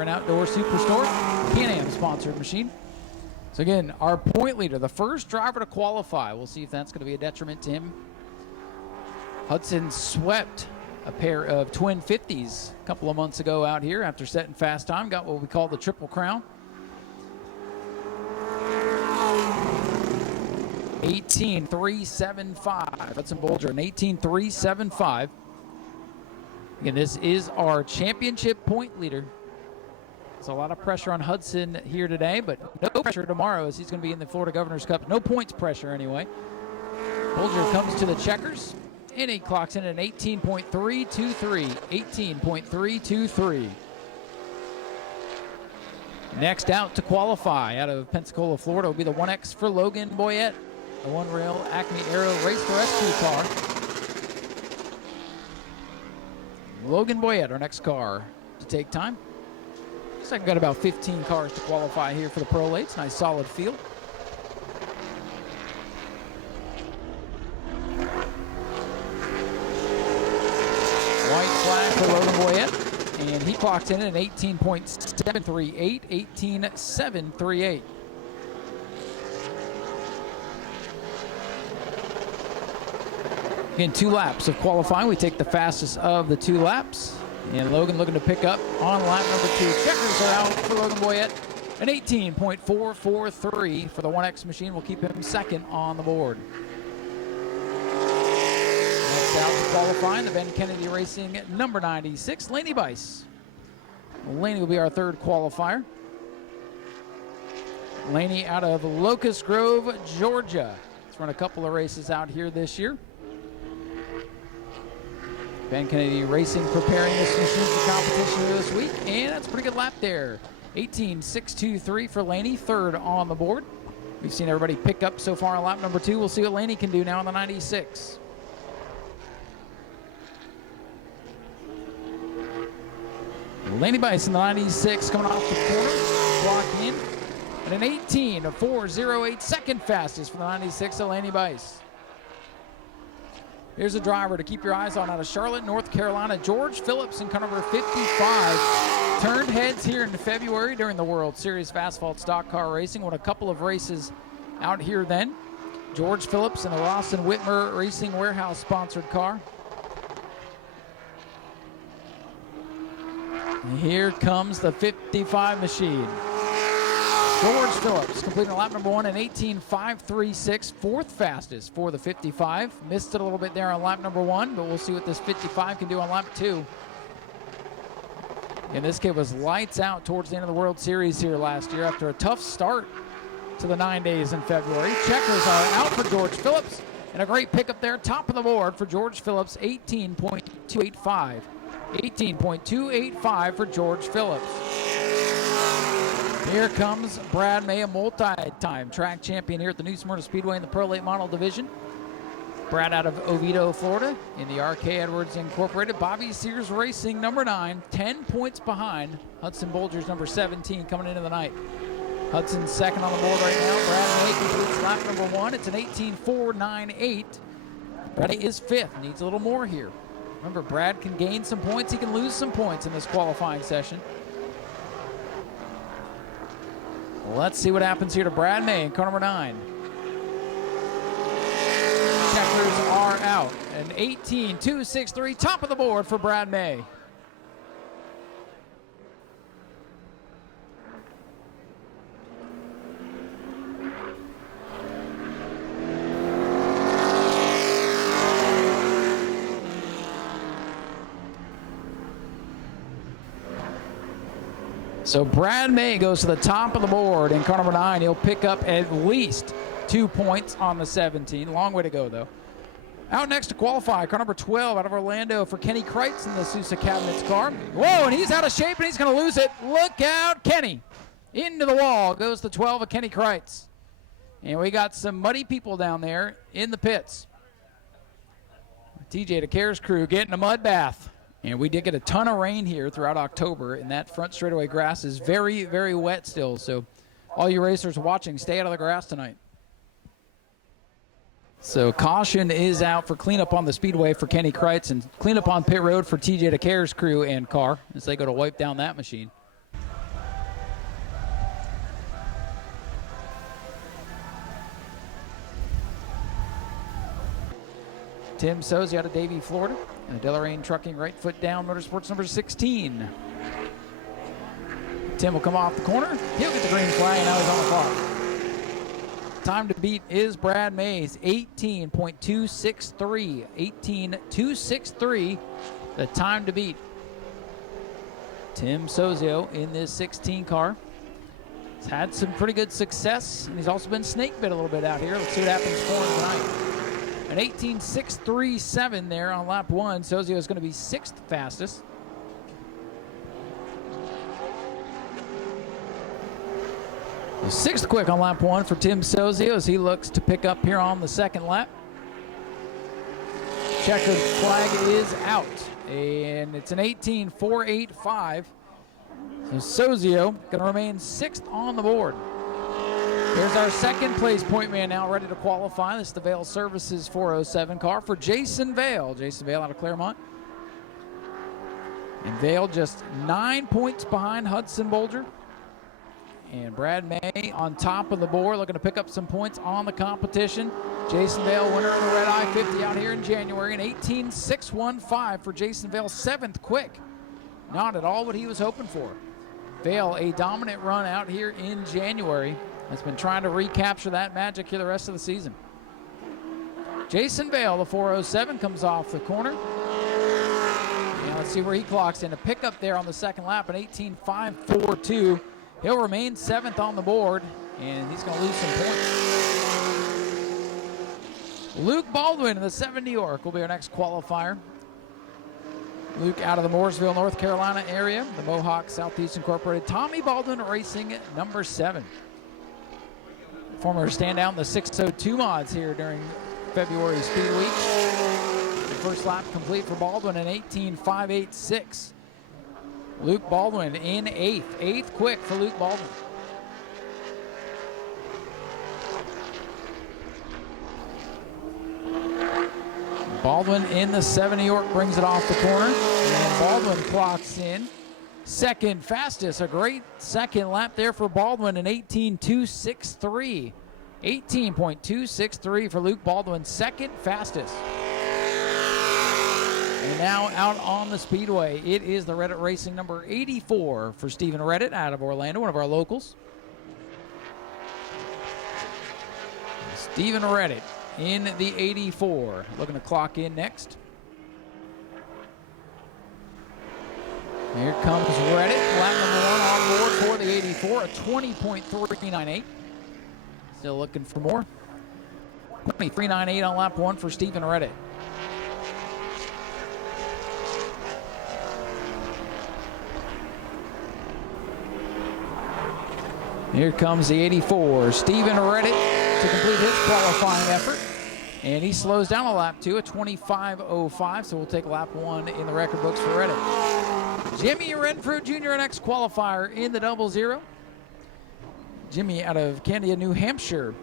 Byron Outdoor Superstore, Can-Am sponsored machine. So again, our point leader, the first driver to qualify. We'll see if that's going to be a detriment to him. Hudson swept a pair of twin 50s a couple of months ago out here after setting fast time. Got what we call the Triple Crown. 18.375. Hudson Bolger, an 18.375. Again, this is our championship point leader. There's a lot of pressure on Hudson here today, but no pressure tomorrow as he's going to be in the Florida Governor's Cup. No points pressure anyway. Bolger comes to the checkers, and he clocks in at an 18.323. 18.323. Next out to qualify out of Pensacola, Florida will be the 1X for Logan Boyette, the one-rail Acme Aero Race for Rescue car. Logan Boyette, our next car to take time. Looks like we've got about 15 cars to qualify here for the Pro Lates. Nice solid field. White flag for Logan Boyette, and he clocks in at an 18.738, 18.738. Again, 2 laps of qualifying. We take the fastest of the 2 laps. And Logan looking to pick up on lap number 2. Checkers are out for Logan Boyette. An 18.443 for the 1X machine will keep him second on the board. Next out to qualifying, the Ben Kennedy Racing number 96, Laney Bice. Laney will be our third qualifier. Laney out of Locust Grove, Georgia. He's run a couple of races out here this year. Ben Kennedy Racing preparing this machine for competition here this week, and that's a pretty good lap there. 18.623 for Laney, third on the board. We've seen everybody pick up so far on lap number 2. We'll see what Laney can do now on the 96. Laney Bice in the 96 coming off the corner, clock in, and an 18.408, second fastest for the 96 of Laney Bice. Here's a driver to keep your eyes on out of Charlotte, North Carolina. George Phillips in car number 55. Turned heads here in February during the World Series of Asphalt Stock Car Racing. Won a couple of races out here then. George Phillips in the Ross and Whitmer Racing Warehouse sponsored car. And here comes the 55 machine. George Phillips completing lap number 1 in 18.536, fourth fastest for the 55. Missed it a little bit there on lap number 1, but we'll see what this 55 can do on lap 2. And this kid was lights out towards the end of the World Series here last year after a tough start to the 9 days in February. Checkers are out for George Phillips, and a great pickup there, top of the board for George Phillips, 18.285. 18.285 for George Phillips. Here comes Brad May, a multi-time track champion here at the new Smyrna Speedway in the Pro Late Model Division. Brad out of Oviedo, Florida in the R.K. Edwards Incorporated. Bobby Sears Racing, number 9, 10 points behind Hudson Bolger's number 17 coming into the night. Hudson's second on the board right now. Brad May completes lap number 1. It's an 18.498. Brad is 5th, needs a little more here. Remember, Brad can gain some points, he can lose some points in this qualifying session. Let's see what happens here to Brad May in car number 9. Checkers are out. An 18.263, top of the board for Brad May. So Brad May goes to the top of the board in car number 9. He'll pick up at least 2 points on the 17. Long way to go, though. Out next to qualify, car number 12 out of Orlando for Kenny Kreitz in the Sousa Cabinets car. Whoa, and he's out of shape, and he's going to lose it. Look out, Kenny. Into the wall goes the 12 of Kenny Kreitz. And we got some muddy people down there in the pits. TJ DeCare's crew getting a mud bath. And we did get a ton of rain here throughout October, and that front straightaway grass is very, very wet still. So all you racers watching, stay out of the grass tonight. So caution is out for cleanup on the speedway for Kenny Kreitz and cleanup on pit road for TJ DeCare's crew and car as they go to wipe down that machine. Tim Sozio out of Davie, Florida. And Deloraine Trucking right foot down, Motorsports number 16. Tim will come off the corner. He'll get the green flag, and now he's on the clock. Time to beat is Brad Mays, 18.263. 18.263, the time to beat. Tim Sozio in this 16 car. He's had some pretty good success, and he's also been snake bit a little bit out here. Let's see what happens for him tonight. An 18.637 there on lap 1. Sozio is going to be 6th fastest. The 6th quick on lap 1 for Tim Sozio as he looks to pick up here on the 2nd lap. Checkered flag is out, and it's an 18.485. So Sozio going to remain 6th on the board. Here's our 2nd place point man now ready to qualify. This is the Vail Services 407 car for Jason Vail. Jason Vail out of Claremont. And Vail just 9 points behind Hudson Bolger. And Brad May on top of the board, looking to pick up some points on the competition. Jason Vail, winner of the Red Eye 50 out here in January. An 18.615 for Jason Vail, 7th quick. Not at all what he was hoping for. Vail, a dominant run out here in January. Has been trying to recapture that magic here the rest of the season. Jason Vail, the 407, comes off the corner. And let's see where he clocks in. A pickup there on the 2nd lap, an 18.542. He'll remain 7th on the board, and he's going to lose some points. Luke Baldwin in the 7 New York will be our next qualifier. Luke out of the Mooresville, North Carolina area, the Mohawk Southeast Incorporated. Tommy Baldwin racing number 7. Former standout in the 602 mods here during February Speed Week. The first lap complete for Baldwin, an 18.586. Luke Baldwin in 8th. 8th quick for Luke Baldwin. Baldwin in the 7 New York brings it off the corner. And Baldwin clocks in 2nd fastest. A great 2nd lap there for Baldwin, an 18.263. 18.263 for Luke Baldwin, 2nd fastest. And now out on the Speedway, it is the Reddit Racing number 84 for Stephen Reddit out of Orlando, one of our locals. Stephen Reddit in the 84, looking to clock in next. Here comes Reddit, lap number 1 on board for the 84, a 20.398. Still looking for more. 23.98 on lap 1 for Stephen Reddit. Here comes the 84, Stephen Reddit, to complete his qualifying effort. And he slows down a lap 2, a 25.05, so we'll take lap 1 in the record books for Reddit. Jimmy Renfrew Jr., an ex-qualifier in the 00. Jimmy out of Candia, New Hampshire,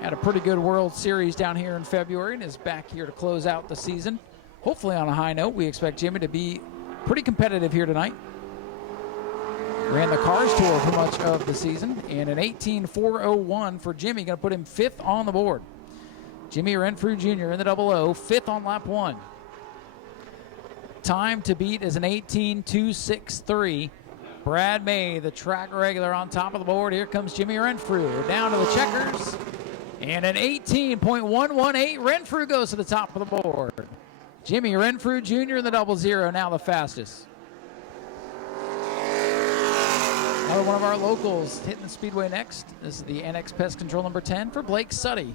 had a pretty good World Series down here in February and is back here to close out the season. Hopefully on a high note. We expect Jimmy to be pretty competitive here tonight. Ran the Cars Tour for much of the season, and an 18.401 for Jimmy, going to put him 5th on the board. Jimmy Renfrew Jr. in the 00, 5th on lap 1. Time to beat is an 18.263. Brad May, the track regular, on top of the board. Here comes Jimmy Renfrew down to the checkers, and an 18.118. Renfrew goes to the top of the board. Jimmy Renfrew Jr. in the 00, now the fastest. Another one of our locals hitting the Speedway next. This is the NX Pest Control number 10 for Blake Suddy.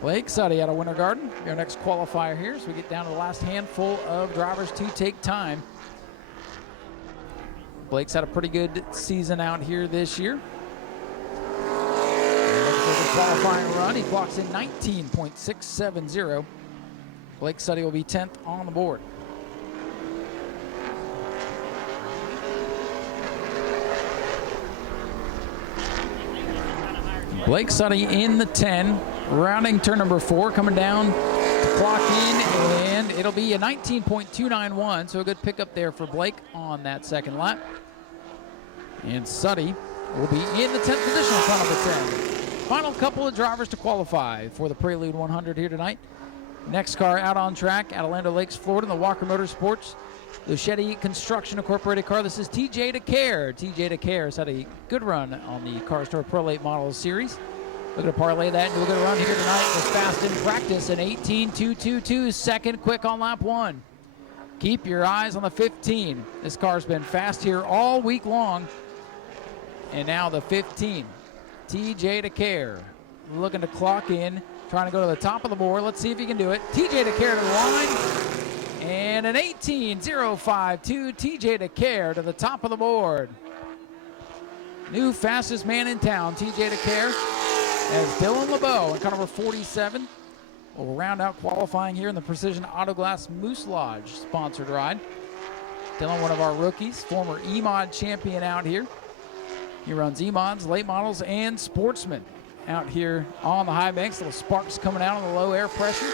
Blake Suddy out of Winter Garden, our next qualifier here, so we get down to the last handful of drivers to take time. Blake's had a pretty good season out here this year. The qualifying run, he clocks in 19.670. Blake Suddy will be 10th on the board. Blake Suddy in the 10, rounding turn number 4, coming down to clock in, and it'll be a 19.291, so a good pickup there for Blake on that 2nd lap. And Suddy will be in the 10th position in front of the 10. Final couple of drivers to qualify for the Prelude 100 here tonight. Next car out on track at Orlando Lakes, Florida, in the Walker Motorsports Luchetti Construction Incorporated car. This is TJ DeCare. TJ DeCare has had a good run on the Car Store Pro Late Models Series. Looking to parlay that into a good run here tonight. Was fast in practice, an 18.222, second quick on lap 1. Keep your eyes on the 15. This car's been fast here all week long. And now the 15. TJ DeCare looking to clock in, trying to go to the top of the board. Let's see if he can do it. TJ DeCare to the line. And an 18.052. TJ DeCare to the top of the board. New fastest man in town, TJ DeCare, as Dylan LeBeau in car number 47 will round out qualifying here in the Precision Autoglass Moose Lodge sponsored ride. Dylan, one of our rookies, former E-Mod champion out here. He runs E-Mods, late models, and sportsmen out here on the high banks. Little sparks coming out on the low air pressure.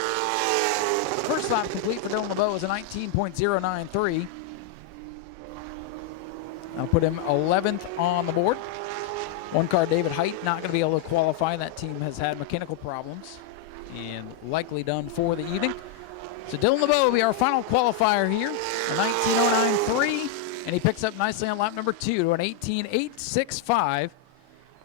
First lap complete for Dylan LeBeau is a 19.093. That'll put him 11th on the board. One car, David Height, not going to be able to qualify. That team has had mechanical problems and likely done for the evening. So Dylan LeBeau will be our final qualifier here, a 19.093, and he picks up nicely on lap number 2 to an 18.865.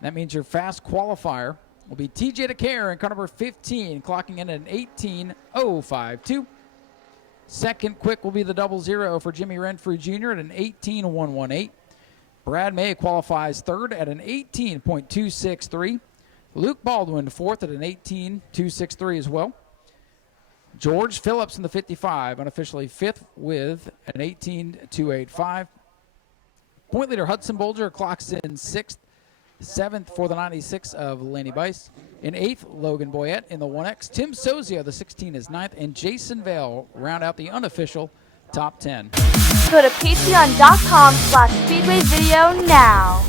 That means your fast qualifier will be TJ DeCare in car number 15, clocking in at an 18.052. Second quick will be the 00 for Jimmy Renfrew Jr. at an 18.118. Brad May qualifies third at an 18.263. Luke Baldwin fourth at an 18.263 as well. George Phillips in the 55, unofficially fifth with an 18.285. Point leader Hudson Bolger clocks in sixth. Seventh for the 96 of Laney Bice. In eighth, Logan Boyette in the 1X. Tim Sozio, the 16, is ninth. And Jason Vale round out the unofficial top 10. Go to patreon.com/Speedway Video now.